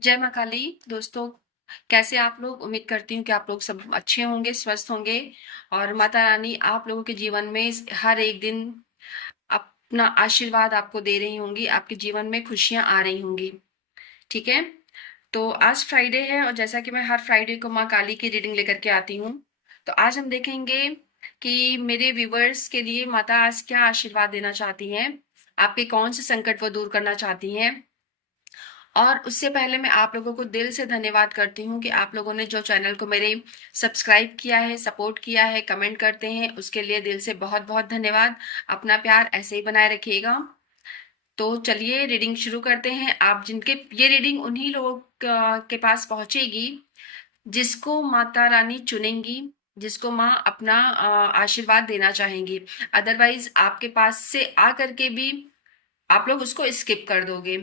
जय माँ काली। दोस्तों, कैसे आप लोग? उम्मीद करती हूँ कि आप लोग सब अच्छे होंगे, स्वस्थ होंगे और माता रानी आप लोगों के जीवन में हर एक दिन अपना आशीर्वाद आपको दे रही होंगी, आपके जीवन में खुशियाँ आ रही होंगी। ठीक है? तो आज फ्राइडे है और जैसा कि मैं हर फ्राइडे को माँ काली की रीडिंग लेकर के आती हूँ, तो आज हम देखेंगे कि मेरे व्यूवर्स के लिए माता आज क्या आशीर्वाद देना चाहती हैं, आपके कौन से संकट वो दूर करना चाहती हैं। और उससे पहले मैं आप लोगों को दिल से धन्यवाद करती हूँ कि आप लोगों ने जो चैनल को मेरे सब्सक्राइब किया है, सपोर्ट किया है, कमेंट करते हैं, उसके लिए दिल से बहुत बहुत धन्यवाद। अपना प्यार ऐसे ही बनाए रखिएगा। तो चलिए रीडिंग शुरू करते हैं। आप जिनके ये रीडिंग उन्हीं लोगों के पास पहुंचेगी जिसको माता रानी चुनेंगी, जिसको माँ अपना आशीर्वाद देना चाहेंगी। अदरवाइज आपके पास से आ करके भी आप लोग उसको स्किप कर दोगे।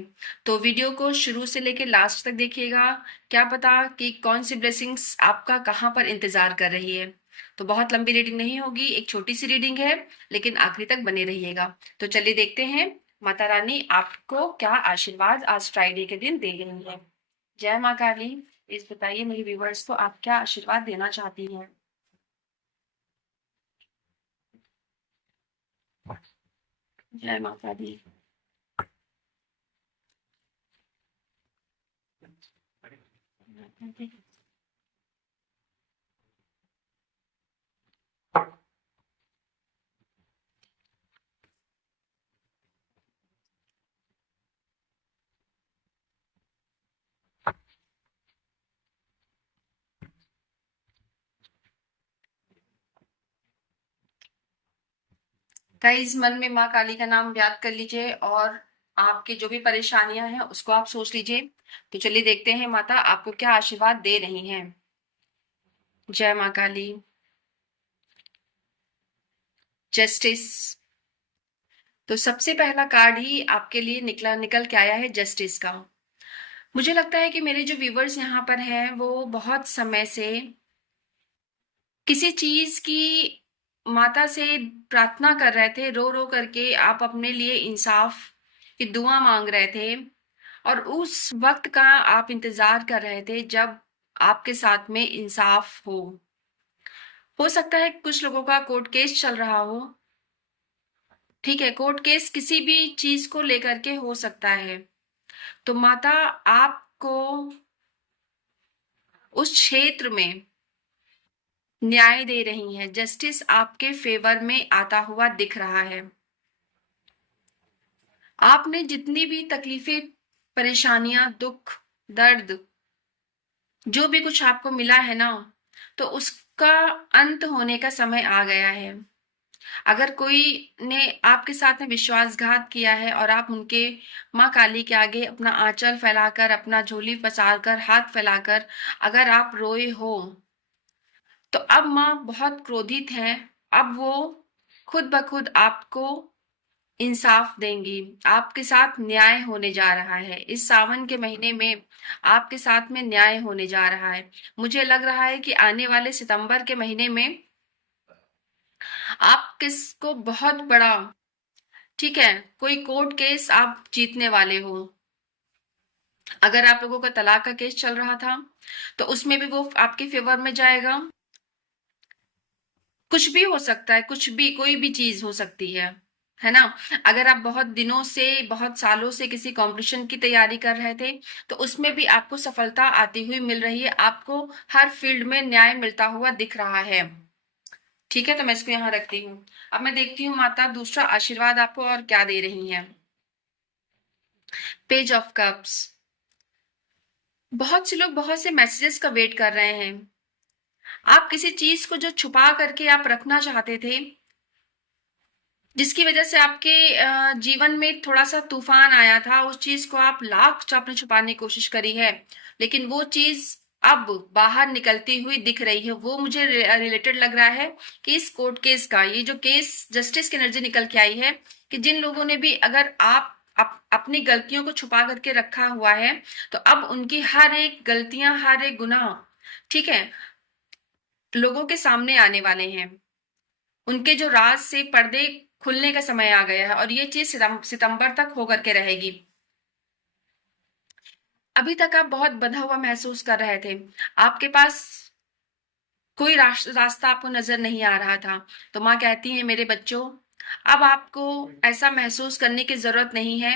तो वीडियो को शुरू से लेकर लास्ट तक देखिएगा। क्या पता कि कौन सी ब्लेसिंग्स आपका कहाँ पर इंतजार कर रही है। तो बहुत लंबी रीडिंग नहीं होगी, एक छोटी सी रीडिंग है, लेकिन आखिरी तक बने रहिएगा। तो चलिए देखते हैं माता रानी आपको क्या आशीर्वाद आज फ्राइडे के दिन दे रही है। जय माँ काली। प्लीज बताइए मेरे व्यूवर्स को आप क्या आशीर्वाद देना चाहती हैं। जय माता दी। गाइस, मन में माँ काली का नाम याद कर लीजिए और आपकी जो भी परेशानियां हैं उसको आप सोच लीजिए। तो चलिए देखते हैं माता आपको क्या आशीर्वाद दे रही हैं। जय माँ काली। जस्टिस। तो सबसे पहला कार्ड ही आपके लिए निकल के आया है जस्टिस का। मुझे लगता है कि मेरे जो व्यूवर्स यहाँ पर हैं वो बहुत समय से किसी चीज की माता से प्रार्थना कर रहे थे, रो रो करके आप अपने लिए इंसाफ की दुआ मांग रहे थे और उस वक्त का आप इंतजार कर रहे थे जब आपके साथ में इंसाफ हो सकता है कुछ लोगों का कोर्ट केस चल रहा हो। ठीक है, कोर्ट केस किसी भी चीज को लेकर के हो सकता है। तो माता आपको उस क्षेत्र में न्याय दे रही हैं, जस्टिस आपके फेवर में आता हुआ दिख रहा है। आपने जितनी भी तकलीफें, परेशानियां, दुख, दर्द, जो भी कुछ आपको मिला है ना, तो उसका अंत होने का समय आ गया है। अगर कोई ने आपके साथ में विश्वासघात किया है और आप उनके माँ काली के आगे अपना आंचल फैलाकर, अपना झोली पसार कर, हाथ फैलाकर अगर आप रोए हो, तो अब माँ बहुत क्रोधित है। अब वो खुद ब खुद आपको इंसाफ देंगी। आपके साथ न्याय होने जा रहा है इस सावन के महीने में। आपके साथ में न्याय होने जा रहा है। मुझे लग रहा है कि आने वाले सितंबर के महीने में आप किसको बहुत बड़ा, ठीक है, कोई कोर्ट केस आप जीतने वाले हो। अगर आप लोगों का तलाक का केस चल रहा था तो उसमें भी वो आपके फेवर में जाएगा। कुछ भी हो सकता है, कुछ भी, कोई भी चीज हो सकती है ना। अगर आप बहुत दिनों से, बहुत सालों से किसी कंपटीशन की तैयारी कर रहे थे तो उसमें भी आपको सफलता आती हुई मिल रही है। आपको हर फील्ड में न्याय मिलता हुआ दिख रहा है। ठीक है, तो मैं इसको यहाँ रखती हूँ। अब मैं देखती हूँ माता दूसरा आशीर्वाद आपको और क्या दे रही हैं। Page of cups. बहुत से लोग बहुत से मैसेजेस का वेट कर रहे हैं। आप किसी चीज को जो छुपा करके आप रखना चाहते थे, जिसकी वजह से आपके जीवन में थोड़ा सा तूफान आया था, उस चीज को आप लाख आपने छुपाने की कोशिश करी है, लेकिन वो चीज अब बाहर निकलती हुई दिख रही है। वो मुझे रिलेटेड लग रहा है कि इस कोर्ट केस का, ये जो केस जस्टिस की एनर्जी निकल के आई है, कि जिन लोगों ने भी, अगर आप अपनी गलतियों को छुपा करके रखा हुआ है, तो अब उनकी हर एक गलतियां, हर एक गुनाह, ठीक है, लोगों के सामने आने वाले हैं। उनके जो राज से पर्दे खुलने का समय आ गया है और ये चीज सितंबर तक होकर के रहेगी। अभी तक आप बहुत बंधा हुआ महसूस कर रहे थे, आपके पास कोई रास्ता आपको नजर नहीं आ रहा था। तो माँ कहती है मेरे बच्चों, अब आपको ऐसा महसूस करने की जरूरत नहीं है।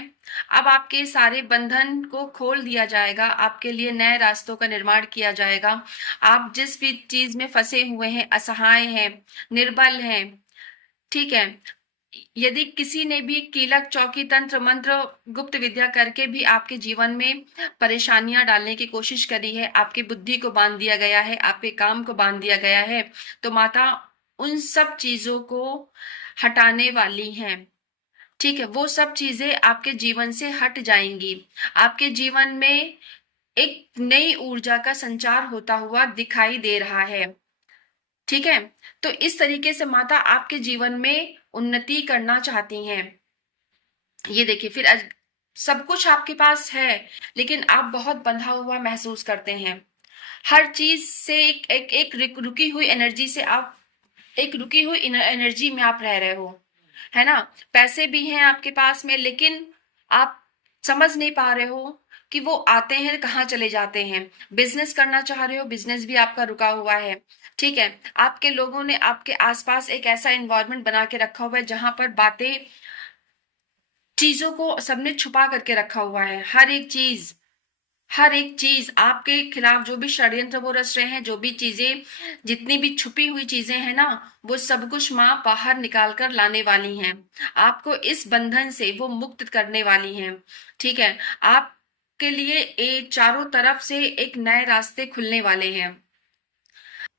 अब आपके सारे बंधन को खोल दिया जाएगा, आपके लिए नए रास्तों का निर्माण किया जाएगा। आप जिस भी चीज में फंसे हुए हैं, असहाय हैं, निर्बल हैं, ठीक है, यदि किसी ने भी कीलक चौकी तंत्र मंत्र गुप्त विद्या करके भी आपके जीवन में परेशानियां डालने की कोशिश करी है, आपकी बुद्धि को बांध दिया गया है, आपके काम को बांध दिया गया है, तो माता उन सब चीजों को हटाने वाली हैं। ठीक है, वो सब चीजें आपके जीवन से हट जाएंगी। आपके जीवन में एक नई ऊर्जा का संचार होता हुआ दिखाई दे रहा है। ठीक है, तो इस तरीके से माता आपके जीवन में उन्नति करना चाहती हैं। ये देखिए, फिर सब कुछ आपके पास है, लेकिन आप बहुत बंधा हुआ महसूस करते हैं। हर चीज से एक रुकी हुई एनर्जी से आप, एक रुकी हुई एनर्जी में आप रह रहे हो, है ना। पैसे भी हैं आपके पास में, लेकिन आप समझ नहीं पा रहे हो कि वो आते हैं कहाँ चले जाते हैं। बिजनेस करना चाह रहे हो, बिजनेस भी आपका रुका हुआ है। ठीक है, आपके लोगों ने आपके आसपास एक ऐसा एनवायरनमेंट बना के रखा हुआ है जहां पर बातें, चीजों को सबने छुपा करके रखा हुआ है। हर एक चीज आपके खिलाफ जो भी षड्यंत्र वो रच रहे हैं, जो भी चीजें, जितनी भी छुपी हुई चीजें हैं ना, वो सब कुछ माँ बाहर निकाल कर लाने वाली हैं। आपको इस बंधन से वो मुक्त करने वाली हैं। ठीक है, आपके लिए चारों तरफ से एक नए रास्ते खुलने वाले हैं।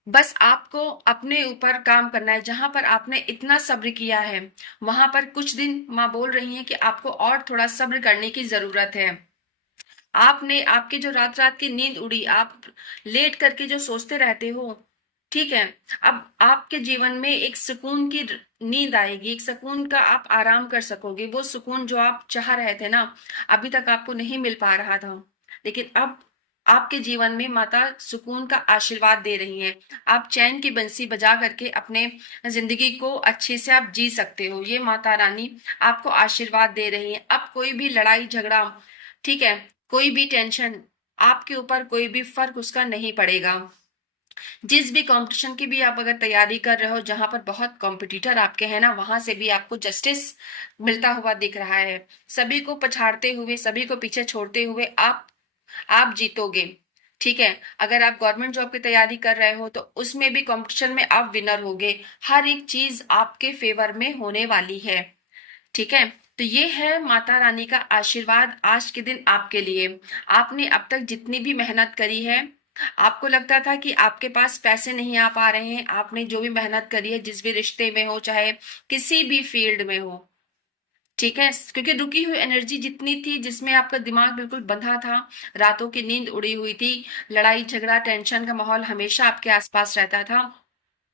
बस आपको अपने ऊपर काम करना है। जहां पर आपने इतना सब्र किया है, वहां पर कुछ दिन माँ बोल रही हैं कि आपको और थोड़ा सब्र करने की जरूरत है। आपने, आपकी जो रात रात की नींद उड़ी, आप लेट करके जो सोचते रहते हो, ठीक है, अब आपके जीवन में एक सुकून की नींद आएगी, एक सुकून का आप आराम कर सकोगे। वो सुकून जो आप चाह रहे थे ना, अभी तक आपको नहीं मिल पा रहा था, लेकिन अब आपके जीवन में माता सुकून का आशीर्वाद दे रही हैं। आप चैन की बंसी बजा करके अपने जिंदगी को अच्छे से आप जी सकते हो। ये माता रानी आपको आशीर्वाद दे रही है। अब कोई भी लड़ाई झगड़ा, ठीक है, कोई भी टेंशन आपके ऊपर, कोई भी फर्क उसका नहीं पड़ेगा। जिस भी कंपटीशन की भी आप अगर तैयारी कर रहे हो, जहां पर बहुत कॉम्पिटिटर आपके हैं ना, वहां से भी आपको जस्टिस मिलता हुआ दिख रहा है। सभी को पछाड़ते हुए, सभी को पीछे छोड़ते हुए आप जीतोगे। ठीक है, अगर आप गवर्नमेंट जॉब की तैयारी कर रहे हो तो उसमें भी कंपटीशन में आप विनर होगे। हर एक चीज आपके फेवर में होने वाली है। ठीक है, तो ये है माता रानी का आशीर्वाद आज के दिन आपके लिए। आपने अब तक जितनी भी मेहनत करी है, आपको लगता था कि आपके पास पैसे नहीं आ पा रहे हैं, आपने जो भी मेहनत करी है, जिस भी रिश्ते में हो, चाहे किसी भी फील्ड में हो, ठीक है, क्योंकि रुकी हुई एनर्जी जितनी थी, जिसमें आपका दिमाग बिल्कुल बंधा था, रातों की नींद उड़ी हुई थी, लड़ाई झगड़ा टेंशन का माहौल हमेशा आपके आसपास रहता था,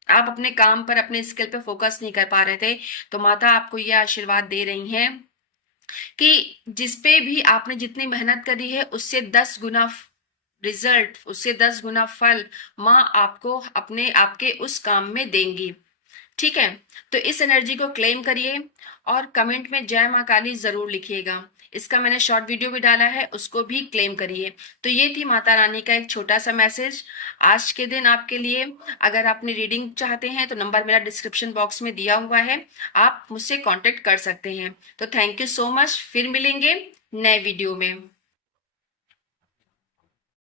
आप अपने काम पर, अपने स्किल पे फोकस नहीं कर पा रहे थे। तो माता आपको यह आशीर्वाद दे रही हैं कि जिस पे भी आपने जितनी मेहनत करी है, उससे 10 गुना रिजल्ट, उससे 10 गुना फल माँ आपको अपने, आपके उस काम में देंगी। ठीक है, तो इस एनर्जी को क्लेम करिए और कमेंट में जय माँ काली जरूर लिखिएगा। इसका मैंने शॉर्ट वीडियो भी डाला है, उसको भी क्लेम करिए। तो ये थी माता रानी का एक छोटा सा मैसेज आज के दिन आपके लिए। अगर आपने रीडिंग चाहते हैं तो नंबर मेरा डिस्क्रिप्शन बॉक्स में दिया हुआ है, आप मुझसे कांटेक्ट कर सकते हैं। तो थैंक यू सो मच, फिर मिलेंगे नए वीडियो में।